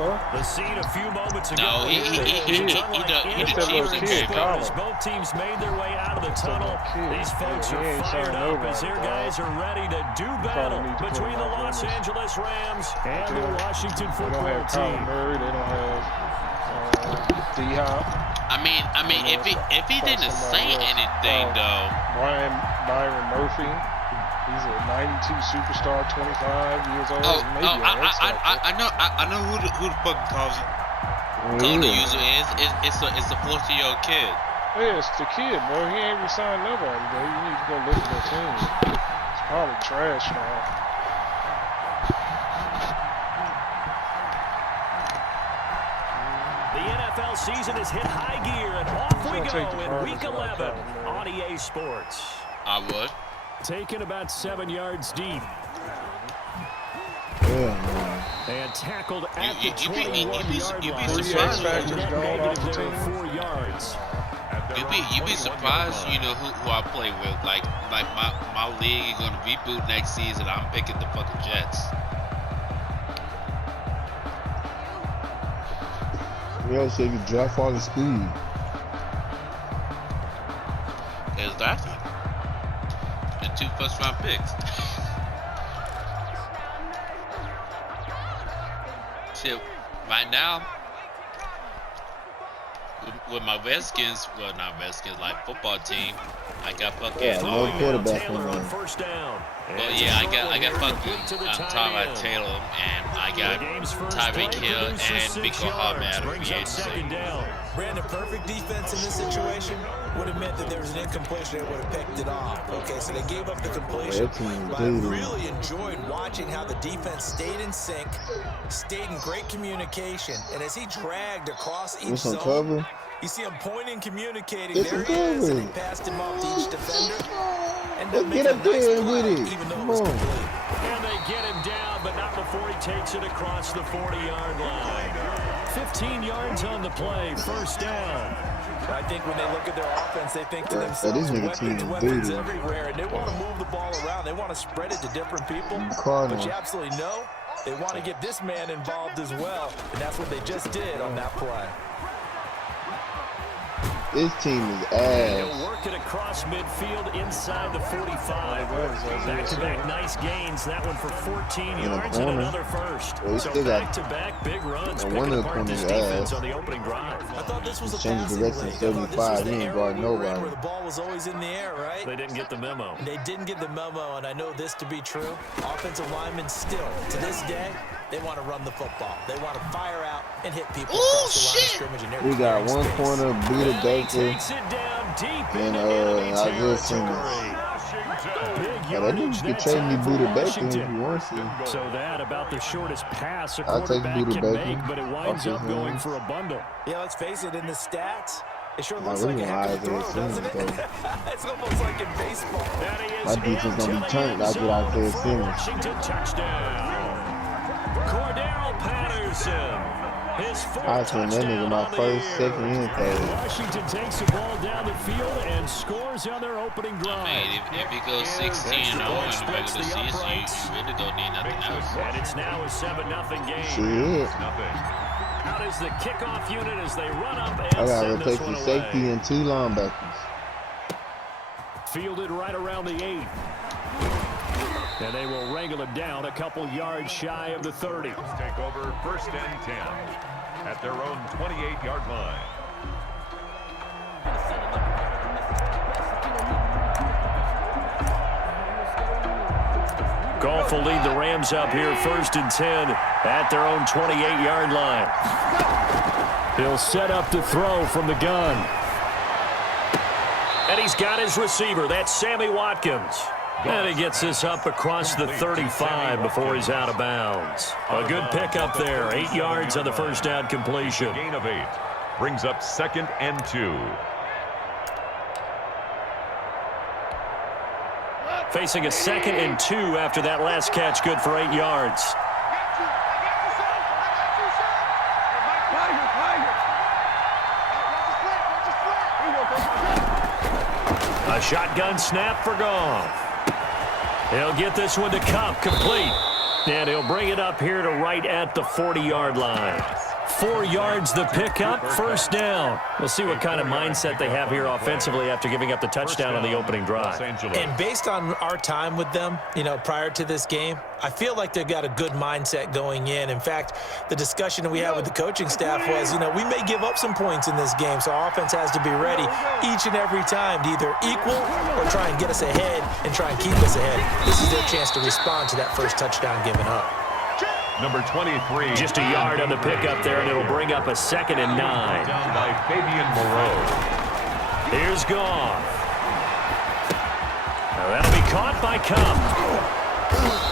bro. The scene a few moments ago. No, he the cheese as both teams made their way out of the tunnel. These folks are fired up as their guys are ready to do battle between the Los Angeles Rams and the Washington football team. They don't have D-Hop. I mean, if he didn't say anything though. Byron Murphy. He's a 92 superstar, 25 years old. I know who the fucking call the user is. It's a 14-year-old kid. Yeah, it's the kid, bro. He ain't re-signed nobody, bro. You need to go look at that team. It's probably trash now. The NFL season has hit high gear, and off we go in Week 11 on EA Sports. I would. Taken about 7 yards deep. And tackled at the 21-yard line. 4 yards. You'd be surprised, you know, who I play with. Like my league is gonna reboot next season. I'm picking the fucking Jets. Yeah, so you draft all the speed. Exactly. And 2 first-round picks. Shit, right now, with my Redskins, well, not Redskins, like football team, I got fucking. No quarterback from them. Well, yeah, I got fucking Tyrod Taylor, and I got Tyreek Hill and Miko Hardman out of free agency. Brandon, perfect defense in this situation would have meant that there was an incompletion that would have picked it off. Okay, so they gave up the completion. But I really enjoyed watching how the defense stayed in sync, stayed in great communication, and as he dragged across each zone, you see him pointing, communicating. There he is, and he passed him off to each defender. And get up there with it. Even though it was complete. And they get him down, but not before he takes it across the 40-yard line. 15 yards on the play, first down. I think when they look at their offense, they think to themselves, weapons everywhere, and they want to move the ball around. They want to spread it to different people. But you absolutely know they want to get this man involved as well, and that's what they just did on that play. This team is ass. He'll work it across midfield inside the 45. Back-to-back nice gains. That one for 14 yards and another first. So back-to-back big runs picking apart this defense on the opening drive. I thought this was a passing direction 75. He ain't guard nobody. Where the ball was always in the air, right? They didn't get the memo. They didn't get the memo, and I know this to be true. Offensive linemen still, to this day, they want to run the football. They want to fire out and hit people across the line of scrimmage. We got one corner, Buda Baker, and I just seen it. That nigga could trade me Buda Baker if you want to. So that about the shortest pass a I'll take quarterback Buda can Baker. make, but it winds up going for a bundle. Yeah, let's face it, in the stats, it sure looks Nah, like a heck of a really throw, doesn't it? It's almost like in baseball. My defense gonna be turned. I get out there soon. Washington touchdown. Cordero Patterson. His fourth I seen that nigga my first, second, and third. Washington takes the ball down the field and scores on their opening drive. I mean, if he goes 16-0 in the regular season, you really don't need nothing else. And it's now a 7-0 game. Shit. Out is the kickoff unit as they run up and I gotta send replace this one the away. safety and 2 linebackers. Fielded right around the 8. And they will wrangle it down a couple yards shy of the 30. Take over 1st and 10 at their own 28-yard line. Goff will lead the Rams up here 1st and 10 at their own 28-yard line. He'll set up to throw from the gun. And he's got his receiver. That's Sammy Watkins. And he gets this up across the 35 before he's out of bounds. A good pickup there. 8 yards on the first down completion. Gain of 8 brings up 2nd and 2. Facing a 2nd and 2 after that last catch, good for 8 yards. A shotgun snap for Goff. He'll get this one to Cup, complete. And he'll bring it up here to right at the 40-yard line. 4 yards the pickup, first down. We'll see what kind of mindset they have here offensively after giving up the touchdown on the opening drive. And based on our time with them, prior to this game, I feel like they've got a good mindset going in. In fact, the discussion that we had with the coaching staff was, we may give up some points in this game, so our offense has to be ready each and every time to either equal or try and get us ahead and try and keep us ahead. This is their chance to respond to that first touchdown given up. Number 23. Just a yard on the pickup there, and it'll bring up a 2nd and 9. Down by Fabian Moreau. Here's Goff. Now that'll be caught by Cup.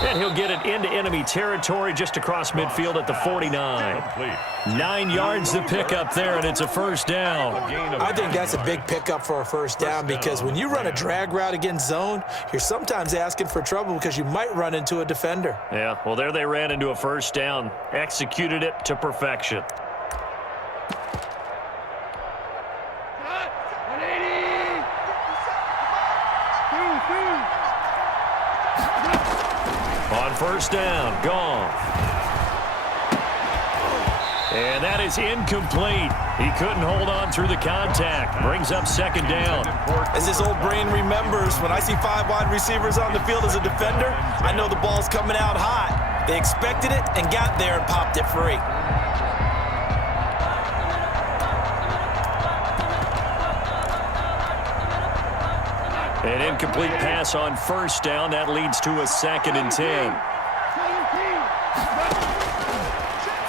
And he'll get it into enemy territory just across midfield at the 49. 9 yards the pickup there, and it's a first down. I think that's a big pickup for a first down because when you run a drag route against zone, you're sometimes asking for trouble because you might run into a defender. Yeah, well, there they ran into a first down. Executed it to perfection. On first down, Goff. And that is incomplete. He couldn't hold on through the contact. Brings up 2nd down. As his old brain remembers, when I see 5 wide receivers on the field as a defender, I know the ball's coming out hot. They expected it and got there and popped it free. An incomplete pass on first down. That leads to a 2nd and 10.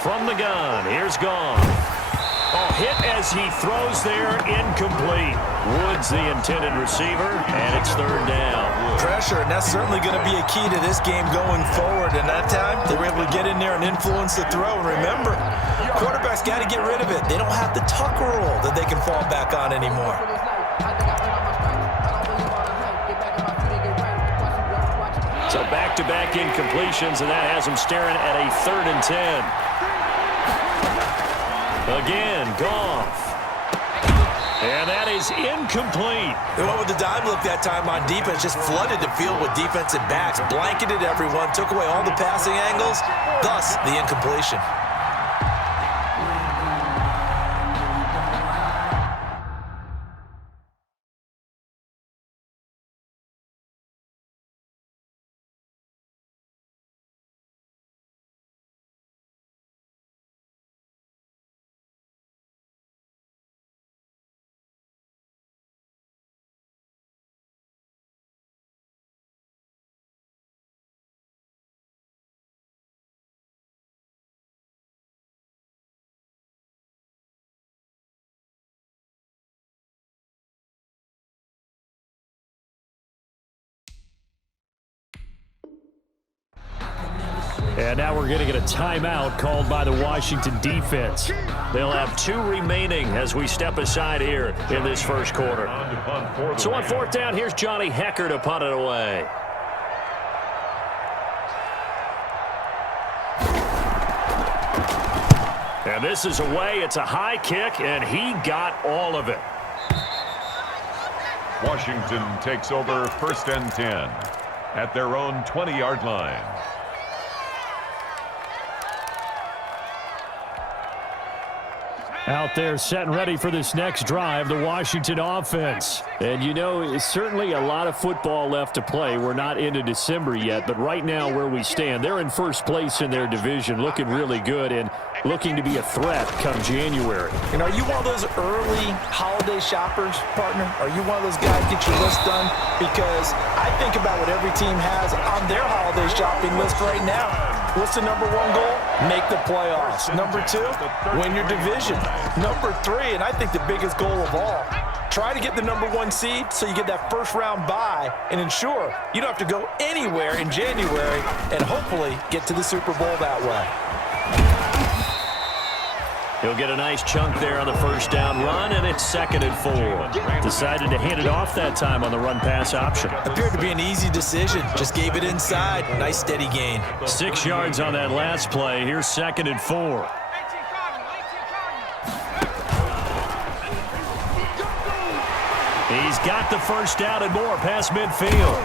From the gun, here's Goff. Oh, hit as he throws there, incomplete. Woods the intended receiver, and it's 3rd down. Pressure, and that's certainly going to be a key to this game going forward. And that time, they were able to get in there and influence the throw. And remember, quarterbacks got to get rid of it. They don't have the tuck rule that they can fall back on anymore. So back-to-back incompletions, and that has them staring at a 3rd and 10. Again, Goff. And that is incomplete. They went with the dime look that time on defense, just flooded the field with defensive backs, blanketed everyone, took away all the passing angles, thus the incompletion. And now we're going to get a timeout called by the Washington defense. They'll have 2 remaining as we step aside here in this first quarter. So on 4th down, here's Johnny Hecker to punt it away. And this is away. It's a high kick, and he got all of it. Washington takes over 1st and 10 at their own 20-yard line. Out there set and ready for this next drive, the Washington offense. And it's certainly a lot of football left to play. We're not into December yet, but right now where we stand, they're in first place in their division, looking really good and looking to be a threat come January. And are you one of those early holiday shoppers, partner? Are you one of those guys get your list done? Because I think about what every team has on their holiday shopping list right now. What's the number 1 goal? Make the playoffs. Number 2, win your division. Number 3, and I think the biggest goal of all, try to get the number 1 seed so you get that first-round bye and ensure you don't have to go anywhere in January and hopefully get to the Super Bowl that way. He'll get a nice chunk there on the first down run, and it's 2nd and 4. Decided to hand it off that time on the run-pass option. Appeared to be an easy decision. Just gave it inside. Nice steady gain. 6 yards on that last play. Here's 2nd and 4. He's got the first down and more past midfield.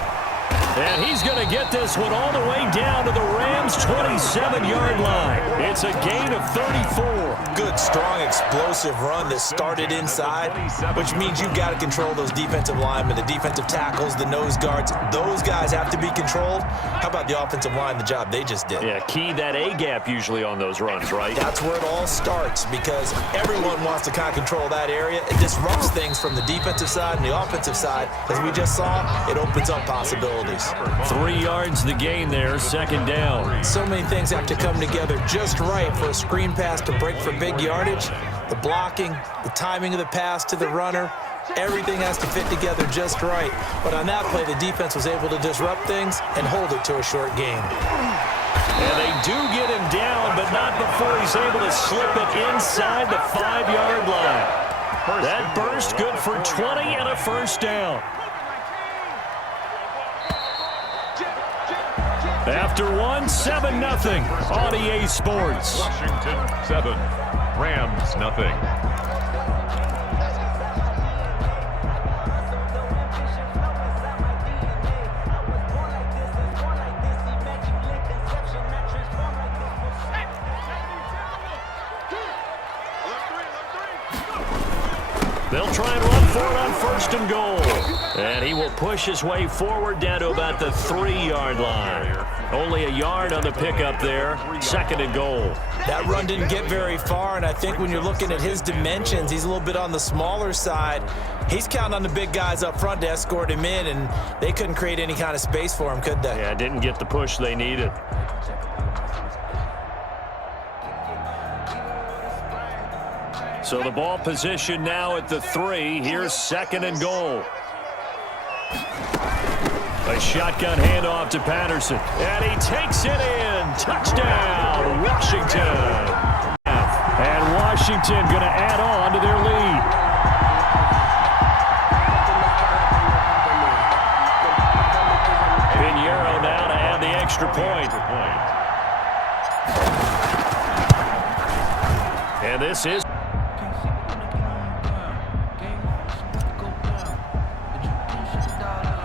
And he's going to get this one all the way down to the Rams' 27-yard line. It's a gain of 34. Good, strong, explosive run that started inside, which means you've got to control those defensive linemen, the defensive tackles, the nose guards. Those guys have to be controlled. How about the offensive line, the job they just did? Yeah, key that A-gap usually on those runs, right? That's where it all starts because everyone wants to kind of control that area. It disrupts things from the defensive side and the offensive side. As we just saw, it opens up possibilities. 3 yards the gain there, second down. So many things have to come together just right for a screen pass to break for big yardage. The blocking, the timing of the pass to the runner, everything has to fit together just right. But on that play, the defense was able to disrupt things and hold it to a short gain. And they do get him down, but not before he's able to slip it inside the 5-yard line. That burst good for 20 and a first down. After one, 7-0 on EA Sports. Washington 7, Rams nothing. They'll try and run for it on first and goal. And he will push his way forward down to about the 3-yard line. Only a yard on the pickup there. Second and goal. That run didn't get very far, and I think when you're looking at his dimensions, he's a little bit on the smaller side. He's counting on the big guys up front to escort him in, and they couldn't create any kind of space for him, could they? Yeah, didn't get the push they needed. So the ball position now at the 3. Here's second and goal. A shotgun handoff to Patterson. And he takes it in. Touchdown, Washington. And Washington going to add on to their lead. Pinheiro now to add the extra point. And this is...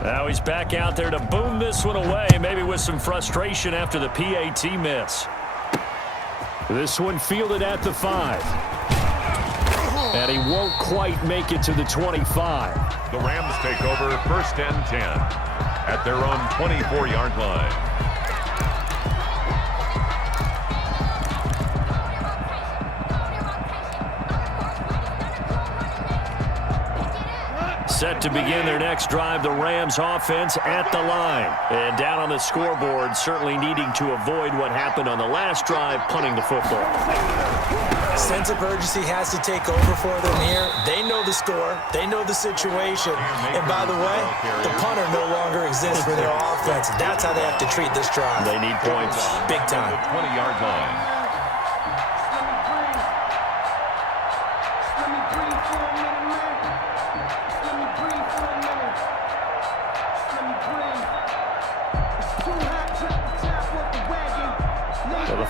Now he's back out there to boom this one away, maybe with some frustration after the PAT miss. This one fielded at the 5. And he won't quite make it to the 25. The Rams take over first and 10 at their own 24-yard line. Set to begin their next drive, the Rams offense at the line. And down on the scoreboard, certainly needing to avoid what happened on the last drive, punting the football. Sense of urgency has to take over for them here. They know the score. They know the situation. And by the way, the punter no longer exists for their offense. That's how they have to treat this drive. They need points. Big time. 20-yard line.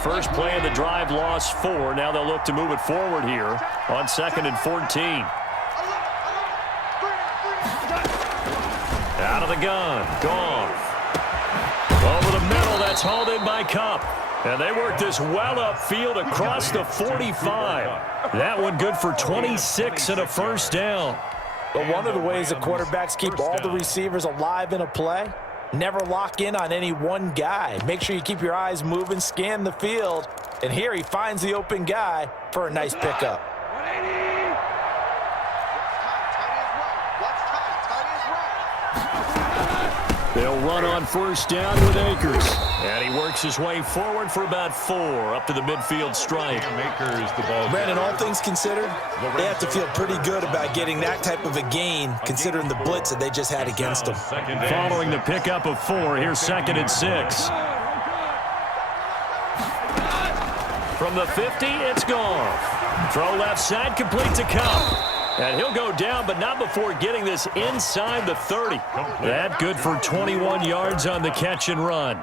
First play of the drive, lost 4. Now they'll look to move it forward here on 2nd and 14. Out of the gun. Goff. Over the middle. That's hauled in by Kupp. And they work this well upfield across the 45. That one good for 26 and a first down. But one of the ways the quarterbacks keep all the receivers alive in a play, never lock in on any one guy. Make sure you keep your eyes moving, scan the field. And here he finds the open guy for a nice pickup. They'll run on first down with Akers. And he works his way forward for about 4 up to the midfield stripe. Akers, the ball. Brandon, all things considered, they have to feel pretty good about getting that type of a gain considering the blitz that they just had against them. Following the pickup of 4, here's 2nd and 6. From the 50, it's Goff. Throw left side, complete to Kupp. And he'll go down, but not before getting this inside the 30. That good for 21 yards on the catch and run.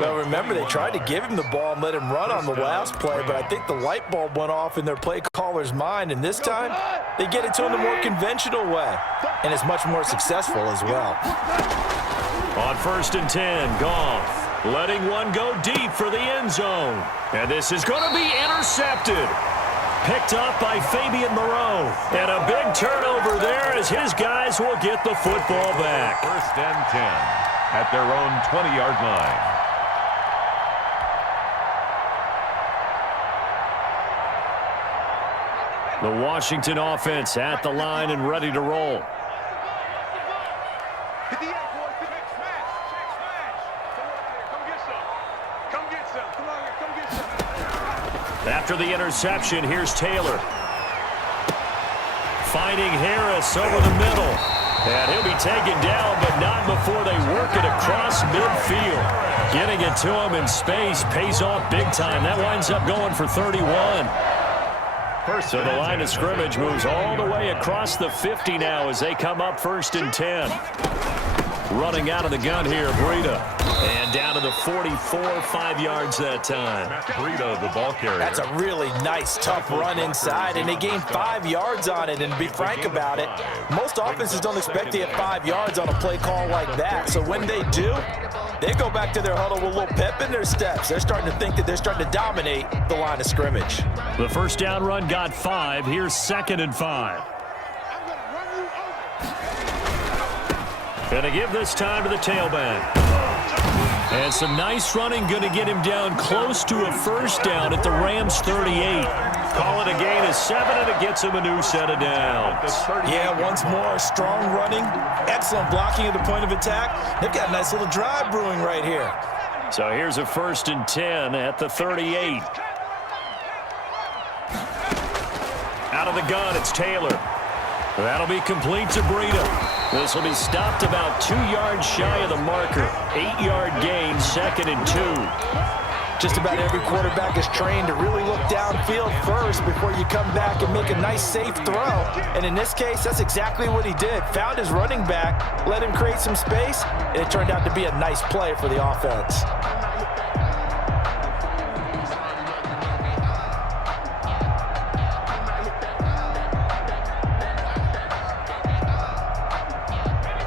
Well, remember, they tried to give him the ball and let him run on the last play, but I think the light bulb went off in their play caller's mind, and this time they get it to him the more conventional way, and it's much more successful as well. On 1st and 10, Goff letting one go deep for the end zone. And this is going to be intercepted. Picked up by Fabian Moreau. And a big turnover there as his guys will get the football back. 1st and 10 at their own 20-yard line. The Washington offense at the line and ready to roll. After the interception, here's Taylor. Finding Harris over the middle. And he'll be taken down, but not before they work it across midfield. Getting it to him in space pays off big time. That winds up going for 31. So the line of scrimmage moves all the way across the 50 now as they come up 1st and 10. Running out of the gun here, Breida. And down to the 44, 5 yards that time. Breida, the ball carrier. That's a really nice, tough run inside, and they gained 5 yards on it. And to be frank about it, most offenses don't expect to get 5 yards on a play call like that. So when they do, they go back to their huddle with a little pep in their steps. They're starting to think that they're starting to dominate the line of scrimmage. The first down run got 5. Here's 2nd and 5. Gonna give this time to the tailback. And some nice running, gonna get him down close to a first down at the Rams 38. Call it a gain of 7, and it gets him a new set of downs. Yeah, once more, strong running, excellent blocking at the point of attack. They've got a nice little drive brewing right here. So here's a 1st and 10 at the 38. Out of the gun, it's Taylor. That'll be complete to Breida. This will be stopped about 2 yards shy of the marker. 8-yard gain, 2nd and 2. Just about every quarterback is trained to really look downfield first before you come back and make a nice, safe throw. And in this case, that's exactly what he did. Found his running back, let him create some space, and it turned out to be a nice play for the offense.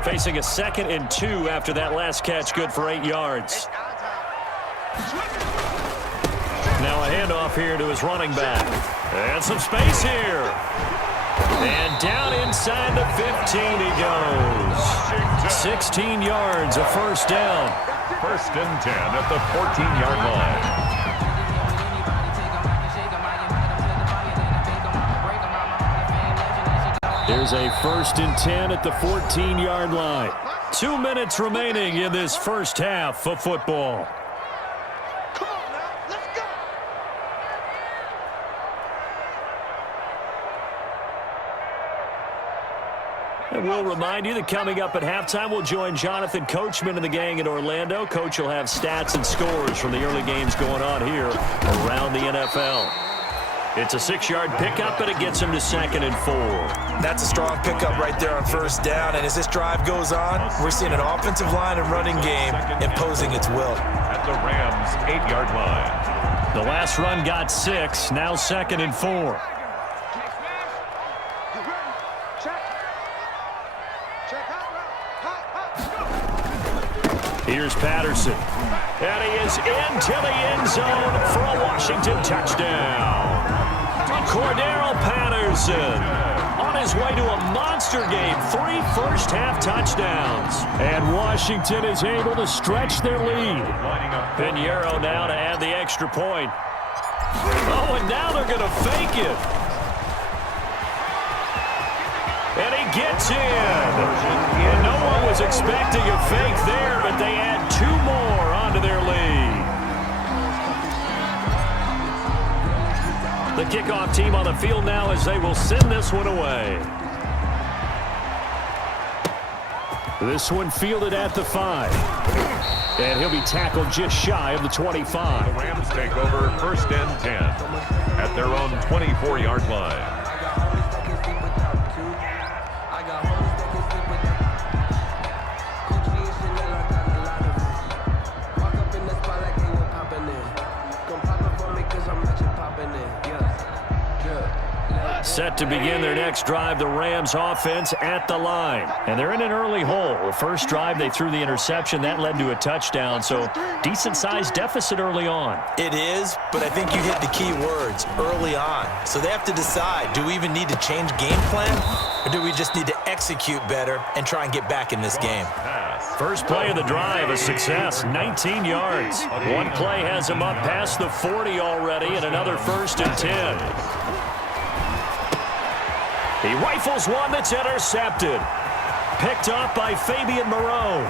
Facing a 2nd and 2 after that last catch, good for 8 yards. Now a handoff here to his running back. And some space here. And down inside the 15 he goes. 16 yards, a first down. 1st and 10 at the 14-yard line. Here's a 1st and 10 at the 14-yard line. 2 minutes remaining in this first half of football. Come on now, let's go. And we'll remind you that coming up at halftime, we'll join Jonathan Coachman and the gang in Orlando. Coach will have stats and scores from the early games going on here around the NFL. It's a 6-yard pickup, and it gets him to 2nd and 4. That's a strong pickup right there on first down. And as this drive goes on, we're seeing an offensive line and running game imposing its will. At the Rams 8-yard line. The last run got 6, now 2nd and 4. Here's Patterson. And he is into the end zone for a Washington touchdown. Cordero Patterson on his way to a monster game. 3 first-half touchdowns. And Washington is able to stretch their lead. Pinheiro now to add the extra point. Oh, and now they're going to fake it. And he gets in. And no one was expecting a fake there, but they add 2 more onto their lead. The kickoff team on the field now as they will send this one away. This one fielded at the 5. And he'll be tackled just shy of the 25. The Rams take over 1st and 10 at their own 24-yard line. Set to begin their next drive, the Rams offense at the line. And they're in an early hole. The first drive, they threw the interception. That led to a touchdown, so decent-sized deficit early on. It is, but I think you hit the key words, early on. So they have to decide, do we even need to change game plan, or do we just need to execute better and try and get back in this game? First play of the drive, a success, 19 yards. One play has him up past the 40 already, and another 1st and 10. He rifles one that's intercepted. Picked up by Fabian Moreau.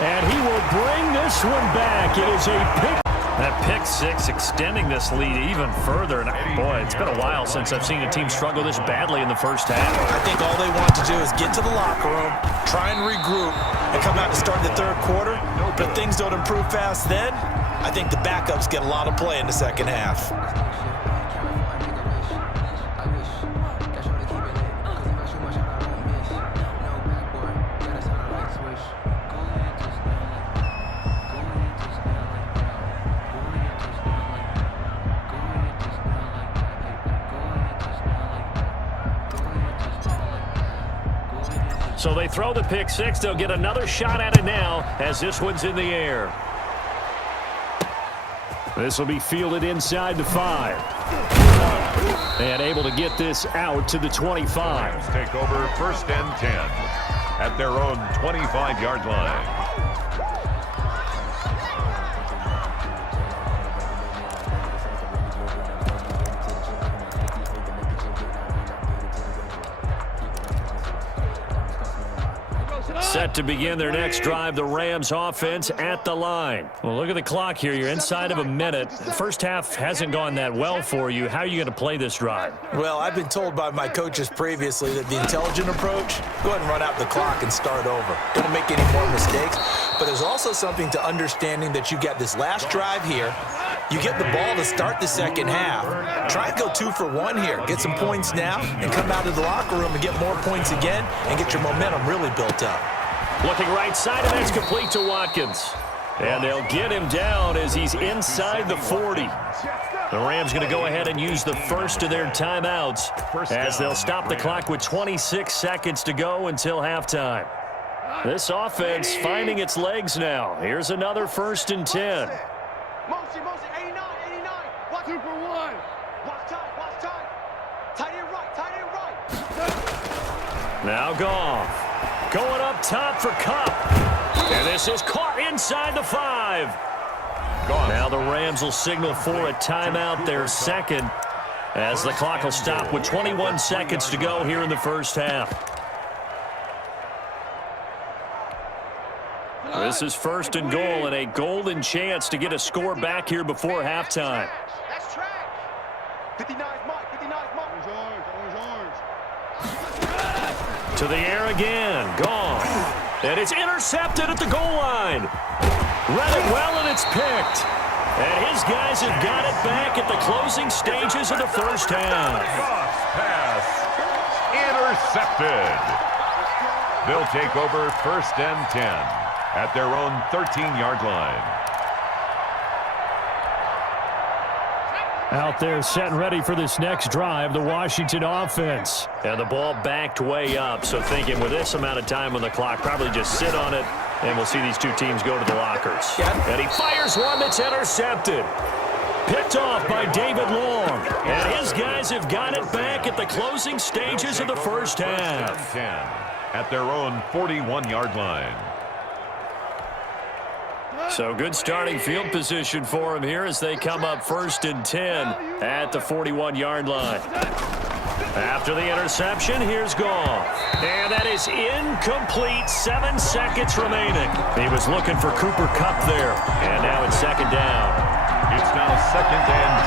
And he will bring this one back. It is a pick. That pick six extending this lead even further. And boy, it's been a while since I've seen a team struggle this badly in the first half. I think all they want to do is get to the locker room, try and regroup, and come out to start the third quarter. But things don't improve fast then. I think the backups get a lot of play in the second half. So they throw the pick six. They'll get another shot at it now as this one's in the air. This will be fielded inside the 5. And able to get this out to the 25. Rams take over 1st and 10 at their own 25-yard line. Set to begin their next drive, the Rams offense at the line. Well, look at the clock here. You're inside of a minute. The first half hasn't gone that well for you. How are you going to play this drive? Well, I've been told by my coaches previously that the intelligent approach, go ahead and run out the clock and start over. Don't make any more mistakes. But there's also something to understanding that you got this last drive here. You get the ball to start the second half. Try and go 2 for 1 here. Get some points now and come out of the locker room and get more points again and get your momentum really built up. Looking right side, and that's complete to Watkins. And they'll get him down as he's inside the 40. The Rams going to go ahead and use the first of their timeouts as they'll stop the clock with 26 seconds to go until halftime. This offense finding its legs now. Here's another 1st and 10. Mosi, 89. Watch 2 for 1. Watch time. Tight end right. Now Goff. Going up top for Kupp. And this is caught inside the 5. Now the Rams will signal for a timeout, their second, as the clock will stop with 21 seconds to go here in the first half. This is 1st and goal and a golden chance to get a score back here before halftime. That's track. 59's Mike. To the air again. Gone. And it's intercepted at the goal line. Read it well, and it's picked. And his guys have got it back at the closing stages of the first half. Pass intercepted. They'll take over 1st and 10 at their own 13-yard line. Out there set and ready for this next drive, the Washington offense. And the ball backed way up, so thinking with this amount of time on the clock, probably just sit on it, and we'll see these two teams go to the lockers. And he fires one that's intercepted. Picked off by David Long. And his guys have got it back at the closing stages of the first half. 10 at their own 41-yard line. So good starting field position for him here as they come up 1st and 10 at the 41-yard line. After the interception, here's Goff. And that is incomplete. 7 seconds remaining. He was looking for Cooper Kupp there. And now it's 2nd down. It's now 2nd and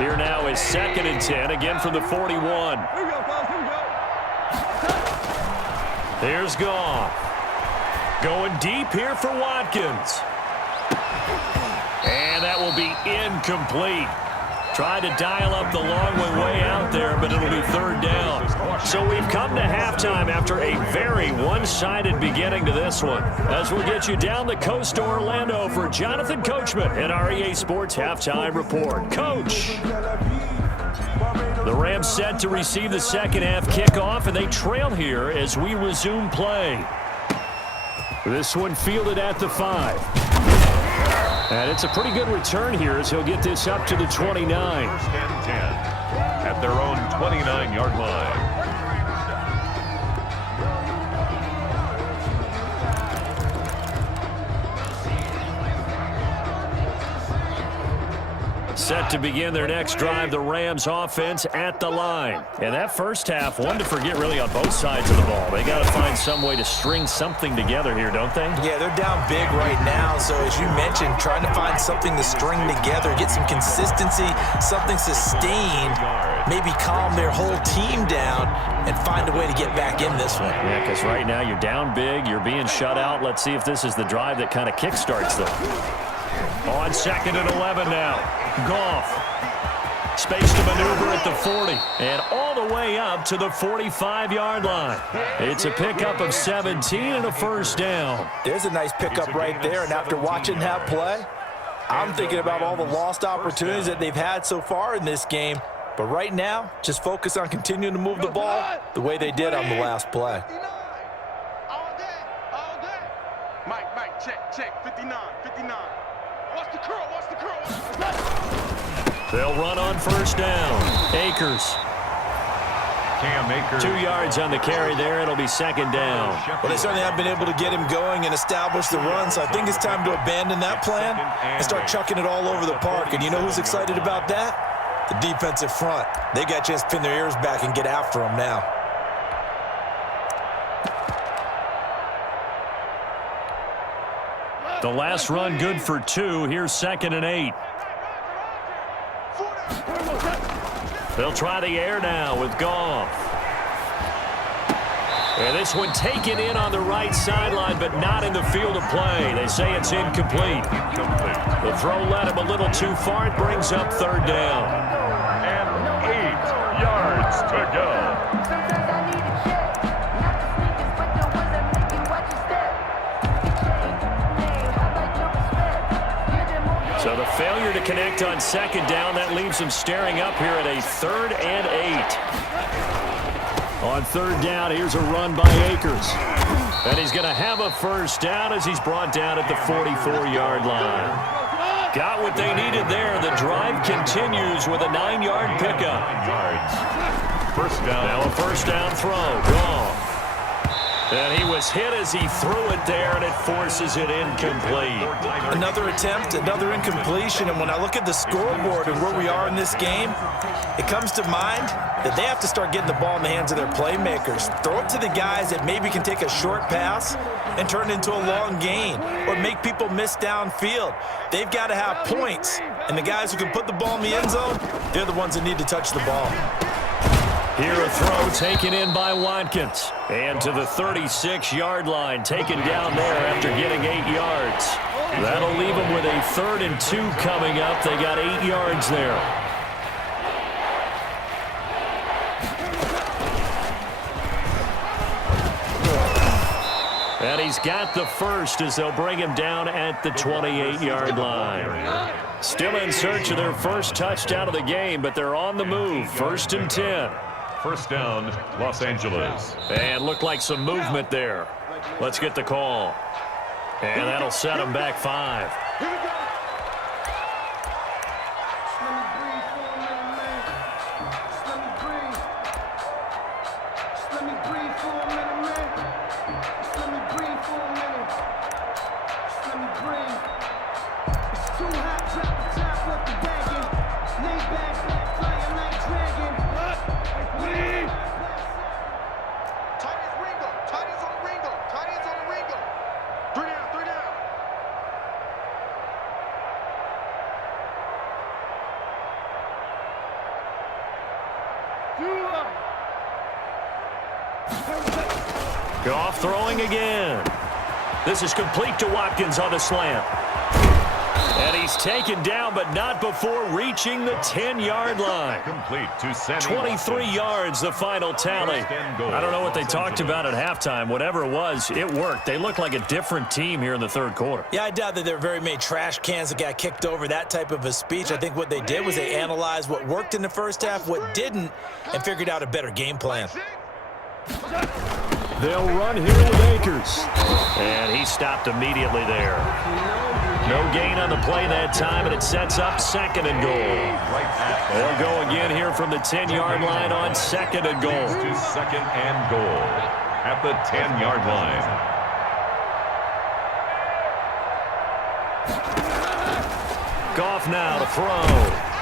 10. Here now is 2nd and 10, again from the 41. Here's Goff. Going deep here for Watkins. And that will be incomplete. Tried to dial up the long way out there, but it'll be third down. So we've come to halftime after a very one-sided beginning to this one. As we'll get you down the coast to Orlando for Jonathan Coachman in our EA Sports Halftime Report. Coach! The Rams set to receive the second half kickoff, and they trail here as we resume play. This one fielded at the 5. And it's a pretty good return here as he'll get this up to the 29. First and 10 at their own 29-yard line. Set to begin their next drive, the Rams offense at the line. And that first half, one to forget really on both sides of the ball. They got to find some way to string something together here, don't they? Yeah, they're down big right now. So as you mentioned, trying to find something to string together, get some consistency, something sustained, maybe calm their whole team down and find a way to get back in this one. Yeah, because right now you're down big, you're being shut out. Let's see if this is the drive that kind of kickstarts them. On 2nd and 11 now. Goff. Space to maneuver at the 40. And all the way up to the 45-yard line. It's a pickup of 17 and a first down. There's a nice pickup right there. And after watching that play, I'm thinking about all the lost opportunities that they've had so far in this game. But right now, just focus on continuing to move the ball the way they did on the last play. Mike, check, 59. Watch the curl. They'll run on first down. Akers. Cam Akers. 2 yards on the carry there. It'll be second down. Well, they certainly have been able to get him going and establish the run, so I think it's time to abandon that plan and start chucking it all over the park. And you know who's excited about that? The defensive front. They got a chance to pin their ears back and get after him now. The last run good for 2. Here's 2nd and 8. They'll try the air now with Goff. And this one taken in on the right sideline, but not in the field of play. They say it's incomplete. The throw led him a little too far. It brings up third down. And 8 yards to go. So the failure to connect on second down, that leaves him staring up here at a 3rd and 8. On third down, here's a run by Akers. And he's going to have a first down as he's brought down at the 44-yard line. Got what they needed there. The drive continues with a 9-yard pickup. 9 yards. First down. Now a first down throw. Gone. And he was hit as he threw it there, and it forces it incomplete. Another attempt, another incompletion, and when I look at the scoreboard and where we are in this game, it comes to mind that they have to start getting the ball in the hands of their playmakers. Throw it to the guys that maybe can take a short pass and turn it into a long gain or make people miss downfield. They've got to have points, and the guys who can put the ball in the end zone, they're the ones that need to touch the ball. Here a throw taken in by Watkins. And to the 36-yard line, taken down there after getting 8 yards. That'll leave them with a 3rd and 2 coming up. They got 8 yards there. And he's got the first as they'll bring him down at the 28-yard line. Still in search of their first touchdown of the game, but they're on the move. 1st and 10. First down, Los Angeles. And looked like some movement there. Let's get the call. And that'll set them back 5. Here we go. Let me breathe for a minute, man. Let me breathe for a minute. Let me breathe. It's too hot, drop the top off the wagon. Lay back, flying like dragon. Leave. Tight ends Ringo. Tight ends on the Ringo. Tight ends on the Ringo. 3 down, 3 down. Goff throwing again. This is complete to Watkins on the slant. And he's taken down, but not before reaching the 10-yard line. Complete to Sammy 23 Watkins. yards, the final tally. I don't know what they talked about at halftime. Whatever it was, it worked. They looked like a different team here in the third quarter. Yeah, I doubt that there were very many trash cans that got kicked over, that type of a speech. I think what they did was they analyzed what worked in the first half, what didn't, and figured out a better game plan. They'll run here with Akers. And he stopped immediately there. No gain on the play that time, and it sets up second and goal. They'll go again here from the 10-yard line on second and goal. To second and goal at the 10-yard line. Goff now to throw.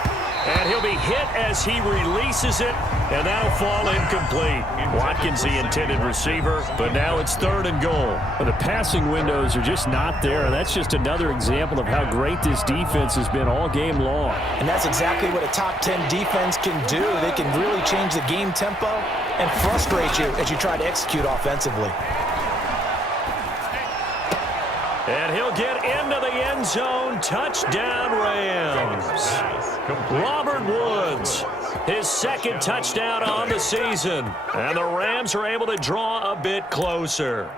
And he'll be hit as he releases it, and that'll fall incomplete. Watkins, the intended receiver, but now it's third and goal. The passing windows are just not there. That's just another example of how great this defense has been all game long. And that's exactly what a top 10 defense can do. They can really change the game tempo and frustrate you as you try to execute offensively. And he'll get into the end zone. Touchdown, Rams. Robert Woods, his second touchdown on the season. And the Rams are able to draw a bit closer.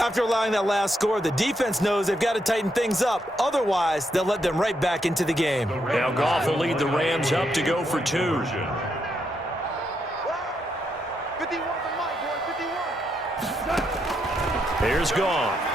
After allowing that last score, the defense knows they've got to tighten things up. Otherwise, they'll let them right back into the game. Now Goff will lead the Rams up to go for 2. Here's Goff.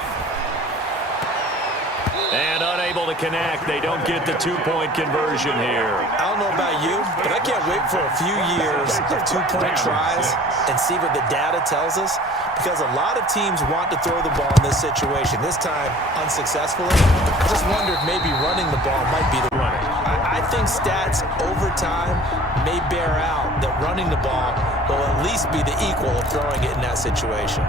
And unable to connect. They don't get the two-point conversion here. I don't know about you, but I can't wait for a few years of two-point tries and see what the data tells us, because a lot of teams want to throw the ball in this situation. This time, unsuccessfully. I just wonder if maybe running the ball might be the running. I think stats over time may bear out that running the ball will at least be the equal of throwing it in that situation.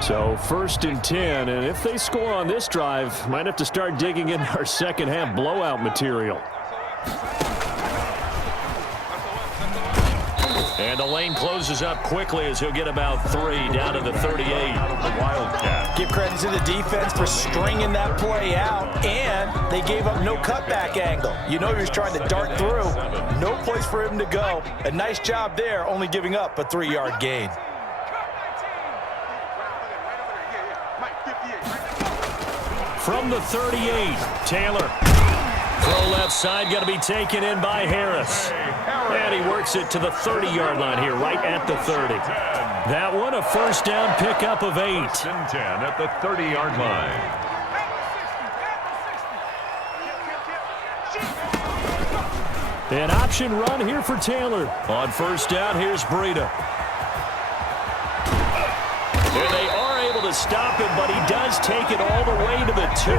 So 1st and 10, and if they score on this drive, might have to start digging in our second half blowout material. And the lane closes up quickly as he'll get about 3 down to the 38. The Wildcat. Give credit to the defense for stringing that play out, and they gave up no cutback angle. You know he was trying to dart through. No place for him to go. A nice job there, only giving up a 3-yard gain. From the 38, Taylor. Throw left side, got to be taken in by Harris. And he works it to the 30-yard line here, right at the 30. That one, a first down pickup of 8. 1st and 10 at the 30-yard line. An option run here for Taylor. On first down, here's Breida. There they are able to stop him, but he does take it all the way to the 2.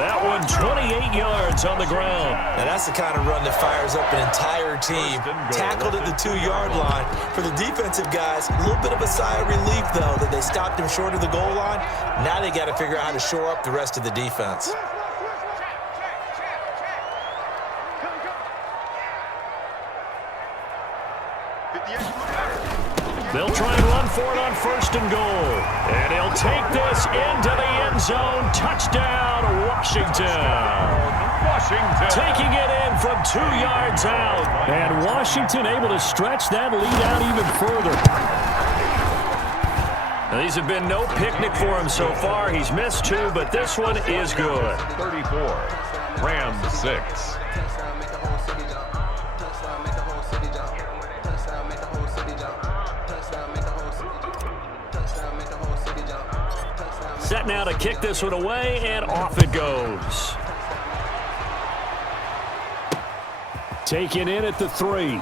That one, 28 yards on the ground. Now that's the kind of run that fires up an entire team. Tackled at the 2-yard line. For the defensive guys, a little bit of a sigh of relief, though, that they stopped him short of the goal line. Now they got to figure out how to shore up the rest of the defense. They'll try and run for it on 1st and goal. And he'll take this into the end zone. Touchdown, Washington. Taking it in from 2 yards out. And Washington able to stretch that lead out even further. Now, these have been no picnic for him so far. He's missed 2, but this one is good. 34, Rams 6. Set now to kick this one away, and off it goes. Taken in at the 3.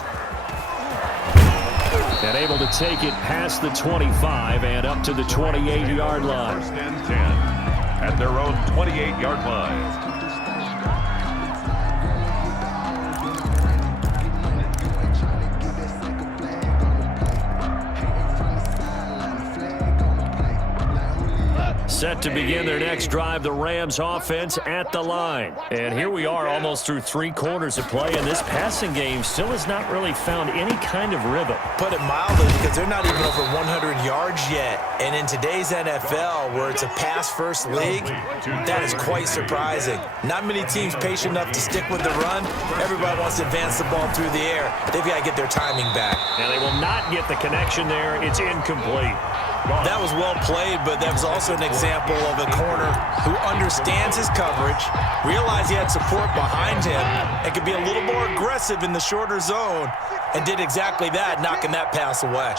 And able to take it past the 25 and up to the 28-yard line. 1st and 10 at their own 28-yard line. Set to begin their next drive, the Rams offense at the line. And here we are almost through 3 quarters of play, and this passing game still has not really found any kind of rhythm. Put it mildly, because they're not even over 100 yards yet. And in today's NFL, where it's a pass-first league, that is quite surprising. Not many teams patient enough to stick with the run. Everybody wants to advance the ball through the air. They've got to get their timing back. And they will not get the connection there. It's incomplete. That was well played, but that was also an example of a corner who understands his coverage, realized he had support behind him, and could be a little more aggressive in the shorter zone, and did exactly that, knocking that pass away.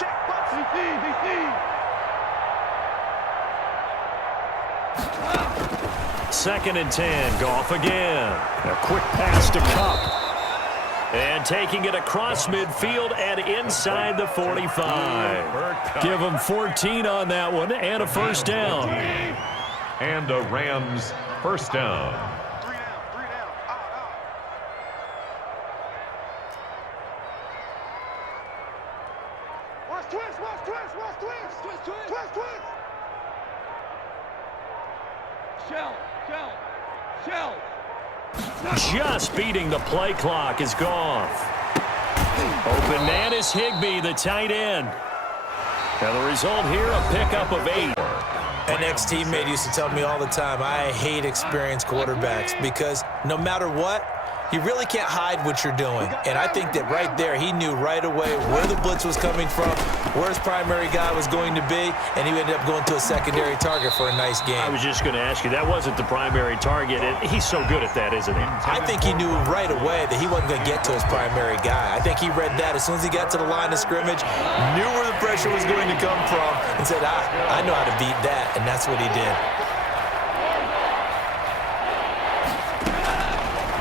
Second and 10, Goff again. A quick pass to Kupp. And taking it across midfield and inside the 45. Give them 14 on that one and a first down. And a Rams first down. Watch twist, watch twist, watch twist, twist, twist, twist, twist. Shell. Just beating the play clock is Goff. Open man is Higbee, the tight end. And the result here, a pickup of 8. An ex-teammate used to tell me all the time, I hate experienced quarterbacks because no matter what, you really can't hide what you're doing. And I think that right there, he knew right away where the blitz was coming from, where his primary guy was going to be, and he ended up going to a secondary target for a nice game. I was just going to ask you, that wasn't the primary target. He's so good at that, isn't he? I think he knew right away that he wasn't going to get to his primary guy. I think he read that as soon as he got to the line of scrimmage, knew where the pressure was going to come from, and said, I know how to beat that, and that's what he did.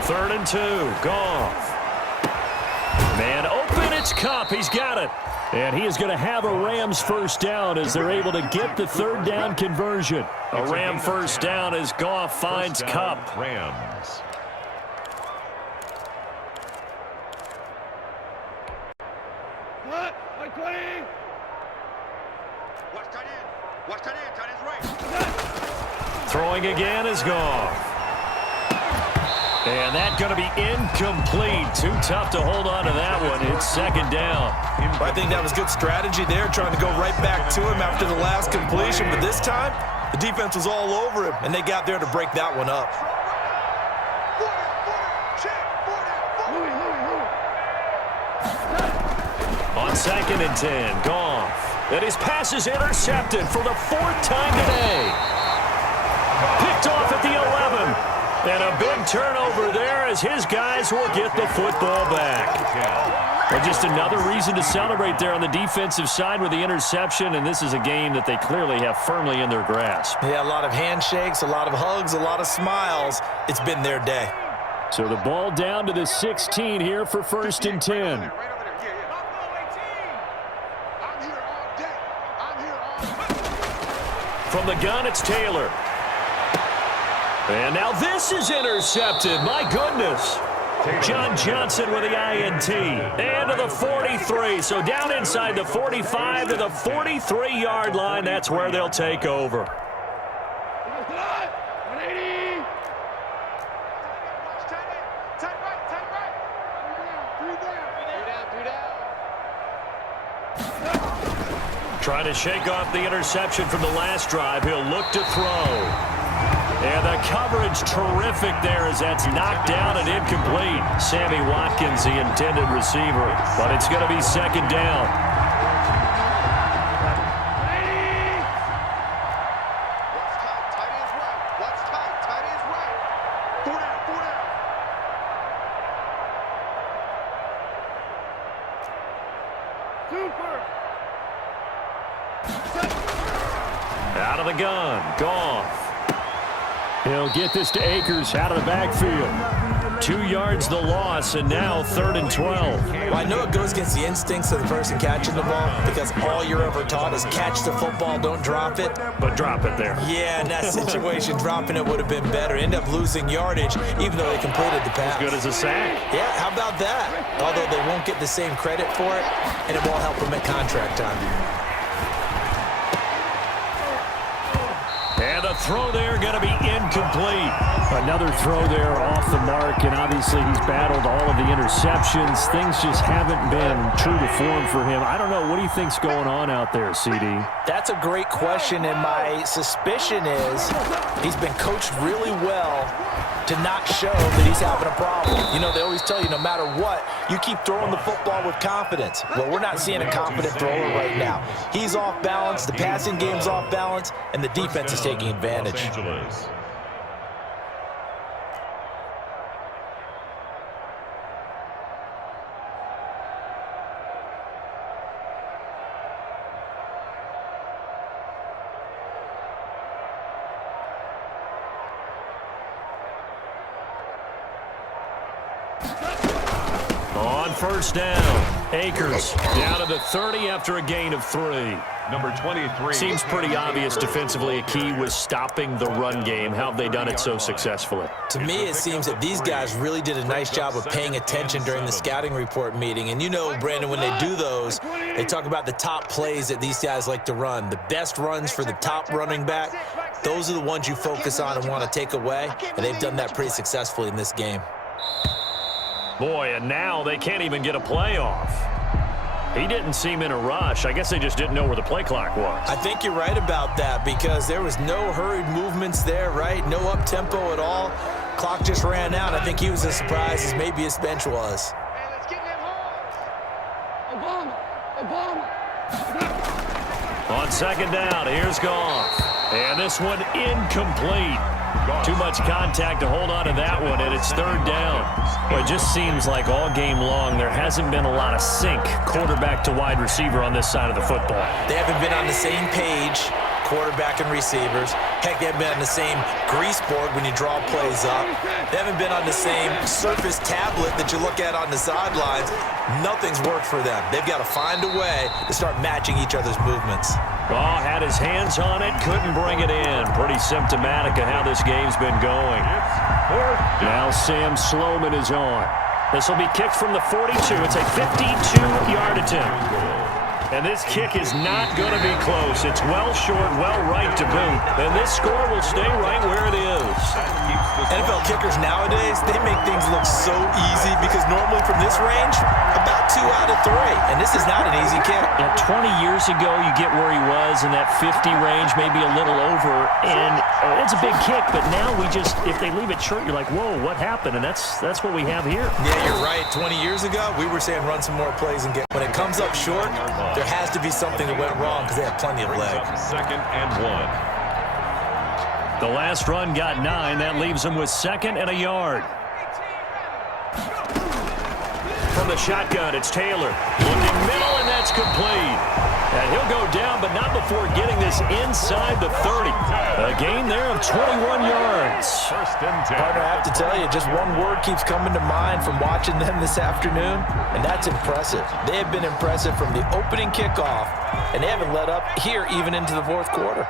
3rd and 2, Goff. Man open, it's Kupp. He's got it. And he is going to have a Rams first down as they're able to get the 3rd down conversion. A Ram first down as Goff finds Kupp. Rams. What? Like 20. Watch tight end, right. Throwing again is Goff. And that's going to be incomplete. Too tough to hold on to that one. It's 2nd down. I think that was good strategy there, trying to go right back to him after the last completion. But this time, the defense was all over him, and they got there to break that one up. On 2nd and 10, Goff. And his pass is intercepted for the 4th time today. Picked off at the 11. And a big turnover there as his guys will get the football back. Well, just another reason to celebrate there on the defensive side with the interception, and this is a game that they clearly have firmly in their grasp. Yeah, a lot of handshakes, a lot of hugs, a lot of smiles. It's been their day. So the ball down to the 16 here for 1st and 10. From the gun, it's Taylor. And now this is intercepted. My goodness. John Johnson with the INT. And to the 43. So down inside the 45 to the 43-yard line. That's where they'll take over. Trying to shake off the interception from the last drive. He'll look to throw. And the coverage terrific there as that's knocked down and incomplete. Sammy Watkins, the intended receiver. But it's going to be 2nd down. Out of the gun, Goff. He'll get this to Akers out of the backfield. 2 yards the loss, and now 3rd and 12. Well, I know it goes against the instincts of the person catching the ball because all you're ever taught is catch the football, don't drop it. But drop it there. Yeah, in that situation, dropping it would have been better. End up losing yardage, even though they completed the pass. As good as a sack. Yeah, how about that? Although they won't get the same credit for it, and it won't help them at contract time. And the throw there going to be incomplete. Another throw there off the mark, and obviously he's battled all of the interceptions. Things just haven't been true to form for him. I don't know. What do you think's going on out there, CD? That's a great question, and my suspicion is he's been coached really well to not show that he's having a problem. You know, they always tell you no matter what, you keep throwing the football with confidence. Well, we're not seeing a confident thrower right now. He's off balance, the passing game's off balance, and the defense is taking advantage. On first down, Akers down to the 30 after a gain of 3. Number 23. Seems pretty obvious defensively a key was stopping the run game. How have they done it so successfully? To me, it seems that these guys really did a nice job of paying attention during the scouting report meeting. And you know, Brandon, when they do those, they talk about the top plays that these guys like to run. The best runs for the top running back, those are the ones you focus on and want to take away. And they've done that pretty successfully in this game. Boy, and now they can't even get a play off. He didn't seem in a rush. I guess they just didn't know where the play clock was. I think you're right about that because there was no hurried movements there, right? No up-tempo at all. Clock just ran out. I think he was as surprised as maybe his bench was. On second down, here's Goff. And this one incomplete. Too much contact to hold on to that one, and it's third down. Well, it just seems like all game long there hasn't been a lot of sync quarterback to wide receiver on this side of the football. They haven't been on the same page, quarterback and receivers. Heck, they haven't been on the same grease board when you draw plays up. They haven't been on the same surface tablet that you look at on the sidelines. Nothing's worked for them. They've got to find a way to start matching each other's movements. Oh, had his hands on it, couldn't bring it in. Pretty symptomatic of how this game's been going. Now Sam Sloman is on. This will be kicked from the 42. It's a 52-yard attempt. And this kick is not going to be close. It's well short, well right to boot. And this score will stay right where it is. NFL kickers nowadays, they make things look so easy because normally from this range, about 2 out of 3. And this is not an easy kick. 20 years ago, you get where he was in that 50 range, maybe a little over. And it's a big kick, but now we just, if they leave it short, you're like, whoa, what happened? And that's what we have here. Yeah, you're right. 20 years ago, we were saying run some more plays and get. When it comes up short, there has to be something that went wrong because they have plenty of leg. Second and 1. The last run got 9. That leaves them with second and a yard. From the shotgun, it's Taylor. Looking middle, and that's complete. And he'll go down, but not before getting this inside the 30. A gain there of 21 yards. First and 10. Partner, I have to tell you, just one word keeps coming to mind from watching them this afternoon, and that's impressive. They have been impressive from the opening kickoff, and they haven't let up here even into the fourth quarter.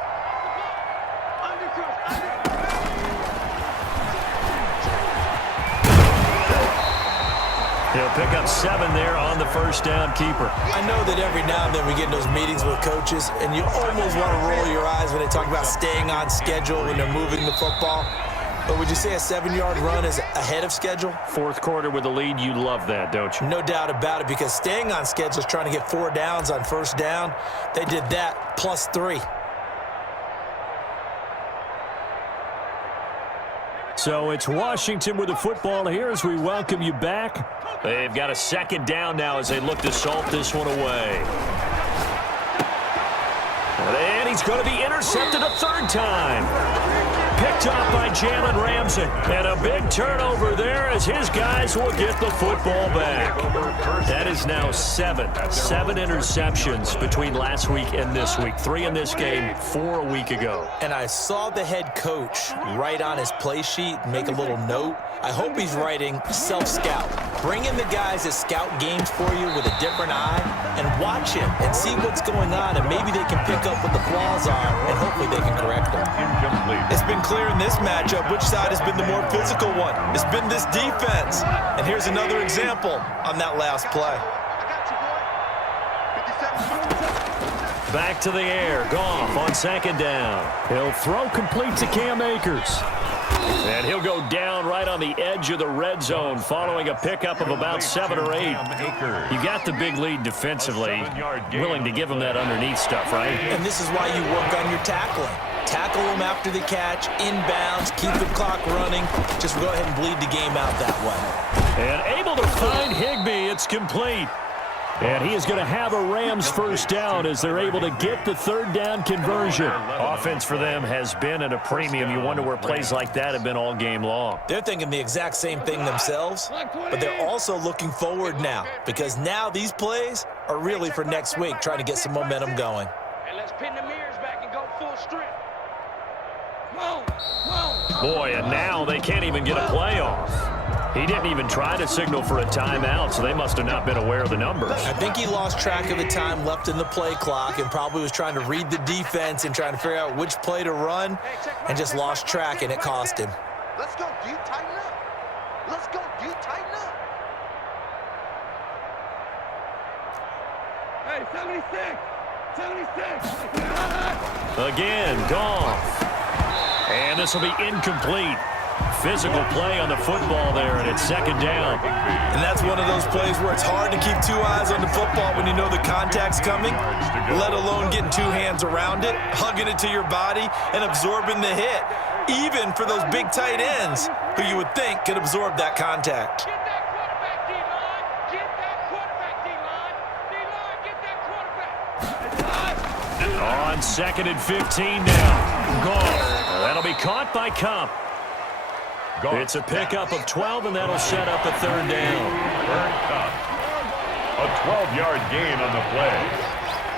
He'll pick up 7 there on the first down keeper. I know that every now and then we get in those meetings with coaches, and you almost want to roll your eyes when they talk about staying on schedule when they're moving the football. But would you say a 7-yard run is ahead of schedule? Fourth quarter with the lead, you love that, don't you? No doubt about it, because staying on schedule is trying to get 4 downs on first down. They did that plus 3. So it's Washington with the football here as we welcome you back. They've got a second down now as they look to salt this one away. And he's going to be intercepted a third time. Picked off by Jalen Ramsey. And a big turnover there as his guys will get the football back. That is now 7 interceptions between last week and this week. 3 in this game, 4 a week ago. And I saw the head coach write on his play sheet, make a little note. I hope he's writing self-scout. Bring in the guys that scout games for you with a different eye and watch him and see what's going on, and maybe they can pick up what the flaws are, and hopefully they can correct them. Incomplete. It's been clear in this matchup which side has been the more physical one. It's been this defense. And here's another example on that last play. back to the air. Goff on second down. He'll throw complete to Cam Akers. And he'll go down right on the edge of the red zone following a pickup of about 7 or 8. You got the big lead defensively. Willing to give him that underneath stuff, right? And this is why you work on your tackling. Tackle them after the catch, inbounds, keep the clock running. Just go ahead and bleed the game out that way. And able to find Higbee. It's complete. And he is going to have a Rams first down as they're able to get the third down conversion. Offense for them has been at a premium. You wonder where plays like that have been all game long. They're thinking the exact same thing themselves, but they're also looking forward now because now these plays are really for next week, trying to get some momentum going. And let's pin the mirrors back and go full strength. Boy, and now they can't even get a play off. He didn't even try to signal for a timeout, so they must have not been aware of the numbers. I think he lost track of the time left in the play clock and probably was trying to read the defense and trying to figure out which play to run and just lost track, and it cost him. Let's go, D. Tighten up. Let's go, D. Tighten up. Hey, 76. Again, Goff. And this will be incomplete. Physical play on the football there, and it's second down. And that's one of those plays where it's hard to keep 2 eyes on the football when you know the contact's coming, let alone getting 2 hands around it, hugging it to your body, and absorbing the hit, even for those big tight ends who you would think could absorb that contact. Get that quarterback, D-line. Get that quarterback, D-line. D-line, get that quarterback. On second and 15 now. Goff. That'll be caught by Cup. It's a pickup of 12, and that'll set up a third down. A 12-yard gain on the play.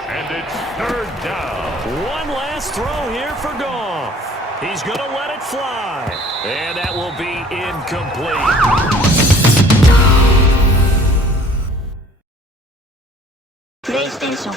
And it's third down. One last throw here for Goff. He's going to let it fly. And that will be incomplete. PlayStation